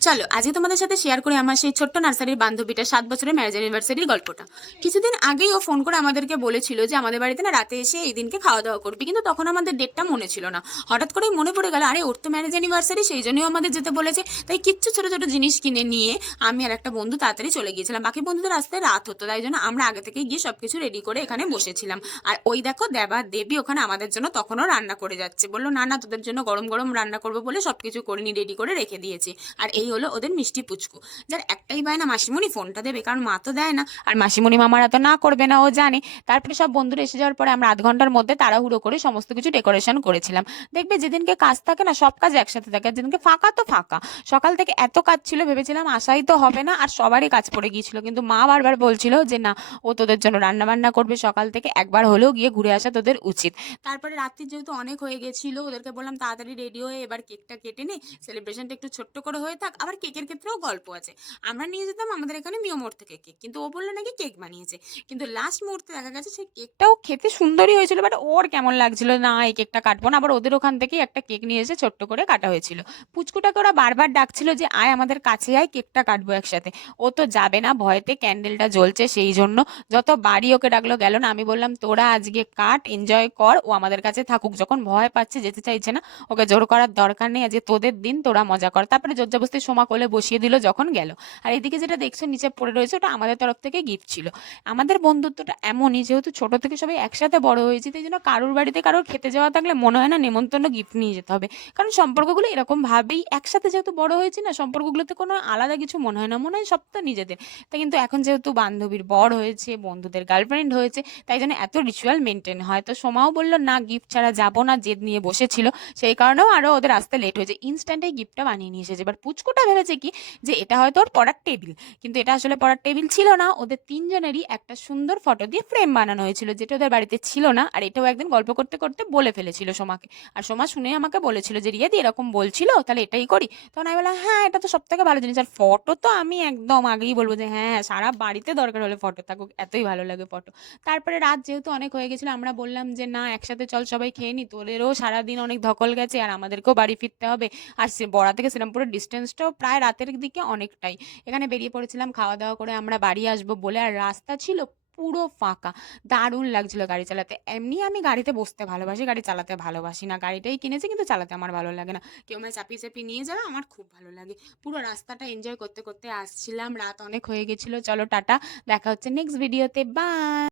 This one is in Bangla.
চলো আজকে তোমাদের সাথে শেয়ার করি আমার সেই ছোট্ট নার্সারির বান্ধবীটা 7 বছরের ম্যারেজ অ্যানিভার্সারির গল্পটা। কিছুদিন আগেই ও ফোন করে আমাদেরকে বলেছিল যে আমাদের বাড়িতে না রাতে এসে এই দিনকে খাওয়া দাওয়া করবি, কিন্তু তখন আমাদের ডেটটা মনে ছিল না। হঠাৎ করেই মনে পড়ে গেল, আরে ওর তো ম্যারেজ অ্যানিভার্সারি, সেই জন্যই আমাদের যেতে বলেছে। তাই কিচ্ছু ছোট ছোট জিনিস কিনে নিয়ে আমি আর একটা বন্ধু তাড়াতাড়ি চলে গিয়েছিলাম। বাকি বন্ধুদের আসতে রাত হতো, তাই জন্য আমরা আগে থেকে গিয়ে সবকিছু রেডি করে এখানে বসেছিলাম। আর ওই দেখো দেবা দেবী ওখানে আমাদের জন্য তখনও রান্না করে যাচ্ছে, বললো না না তোদের জন্য গরম গরম রান্না করবো বলে সবকিছু করে নি রেডি করে রেখে দিয়েছি। আর এই হলো ওদের মিষ্টি পুচকু, যার একটাই বায়না মাসিমণি ফোনটা দেবে, কারণ মা তো দেয় না, আর মাসিমণি মামারা তো না করবে না ও জানে। তারপরে সব বন্ধুরা এসে যাওয়ার পরে আমরা আধ ঘন্টার মধ্যে তাড়াহুড়ো করে সমস্ত কিছু ডেকোরেশন করেছিলাম। দেখবে যেদিনকে কাজ থাকে না সব কাজ একসাথে থাকে, আর যেদিনকে ফাঁকা তো ফাঁকা। সকাল থেকে এত কাজ ছিল, ভেবেছিলাম আসাই তো হবে না, আর সবারই কাজ পড়ে গিয়েছিল, কিন্তু মা বারবার বলছিল যে না, ও তোদের জন্য রান্না বান্না করবে, সকাল থেকে একবার হলেও গিয়ে ঘুরে আসা তোদের উচিত। তারপরে রাত্রি যেহেতু অনেক হয়ে গেছিল, ওদেরকে বললাম তাড়াতাড়ি রেডি হয়ে এবার কেকটা কেটে নে, সেলিব্রেশনটা একটু ছোট্ট করে হয়ে থাক। আবার কেকের ক্ষেত্রেও গল্প আছে। আমরা নিয়ে যেতাম আমাদের এখানে মিয়মোর থেকে কেক, কিন্তু ও বললো নাকি কেক বানিয়েছে। কিন্তু লাস্ট মুহূর্তে দেখা গেছে সেই কেকটাও খেতে সুন্দরই হয়েছিল, বাট ওর কেমন লাগছিল না এই কেকটা কাটবো না। আবার ওদের ওখান থেকেই একটা কেক নিয়ে এসে ছোট্ট করে কাটা হয়েছিল। পুচকুটাকে ওরা বারবার ডাকছিল যে আয় আমাদের কাছে আয়, কেকটা কাটবো একসাথে। ও তো যাবে না, ভয়েতে ক্যান্ডেলটা জ্বলছে সেই জন্য যত বাড়ি ওকে ডাকলো গেল না। আমি বললাম তোরা আজকে কাট, এনজয় কর, ও আমাদের কাছে থাকুক, যখন ভয় পাচ্ছে যেতে চাইছে না ওকে জোর করার দরকার নেই, আজকে তোদের দিন, তোরা মজা কর। তারপরে জোরজবস্তি সোমা কোলে বসিয়ে দিল যখন গেল। আর এদিকে যেটা দেখছো নিচে পড়ে রয়েছে ওটা আমাদের তরফ থেকে গিফট ছিল। আমাদের বন্ধুত্বটা এমনই, যেহেতু ছোট থেকে সবাই একসাথে বড় হয়েছে, তাই জন্য কারোর বাড়িতে কারোর খেতে যাওয়া থাকলে মনে হয় না নেমন্তন্ন গিফট নিয়ে যেতে হবে। কারণ সম্পর্কগুলো এরকম ভাবেই, একসাথে যেহেতু বড় হয়েছে না, সম্পর্কগুলোতে কোনো আলাদা কিছু মনে হয় না, মনে হয় সব তো নিজেদের। তাই কিন্তু এখন যেহেতু বান্ধবীর বর হয়েছে, বন্ধুদের গার্লফ্রেন্ড হয়েছে, তাই জন্য এত রিচুয়াল মেনটেন হয়। তো সোমাও বললো না গিফট ছাড়া যাবো না, জেদ নিয়ে বসেছিল। সেই কারণেও আরো ওদের আসতে লেট হয়েছে, ইনস্ট্যান্টে গিফটটা বানিয়ে নিয়ে এসেছে। এবার পুচকুটা ভেবেছে কি যে এটা হয়তো ওর পড়ার টেবিল, কিন্তু এটা আসলে পড়ার টেবিল ছিল না। ওদের তিনজনেরই একটা সুন্দর ফটো দিয়ে ফ্রেম বানানো হয়েছিল, যেটা ওদের বাড়িতে ছিল না। আর এটাও একদিন গল্প করতে করতে বলে ফেলেছিল সোমাকে। আর সোমা শুনে আমাকে বলেছিল যে রিয়াদি এরকম বলছিল, তাহলে এটাই করি। তখন আমি বললাম হ্যাঁ এটা তো সব থেকে ভালো জিনিস। আর ফটো তো আমি একদম আগেই বলবো যে হ্যাঁ সারা বাড়িতে দরকার হলে ফটো থাকুক, এতই ভালো লাগে ফটো। তারপরে রাত যেহেতু অনেক হয়ে গেছিল, আমরা বললাম যে না একসাথে চল সবাই খেয়ে নি, তোদেরও সারাদিন অনেক ধকল গেছে আর আমাদেরকেও বাড়ি ফিরতে হবে। আর বড়া থেকে শ্রীরামপুরের ডিস্টেন্সটাও প্রায় রাতের দিকে অনেকটাই। এখানে বেরিয়ে পড়েছিলাম খাওয়া দাওয়া করে আমরা বাড়ি আসবো বলে, আর রাস্তা ছিল পুরো ফাঁকা। দারুণ লাগছিল গাড়ি চালাতে। এমনি আমি গাড়িতে বসতে ভালোবাসি, গাড়ি চালাতে ভালোবাসি না, গাড়িটাই কিনেছি কিন্তু চালাতে আমার ভালো লাগে না। কেউ আমায় চাপিয়ে চাপিয়ে নিয়ে যাবে আমার খুব ভালো লাগে। পুরো রাস্তাটা এনজয় করতে করতে আসছিলাম, রাত অনেক হয়ে গেছিল। চলো টাটা, দেখা হচ্ছে নেক্সট ভিডিওতে, বাই।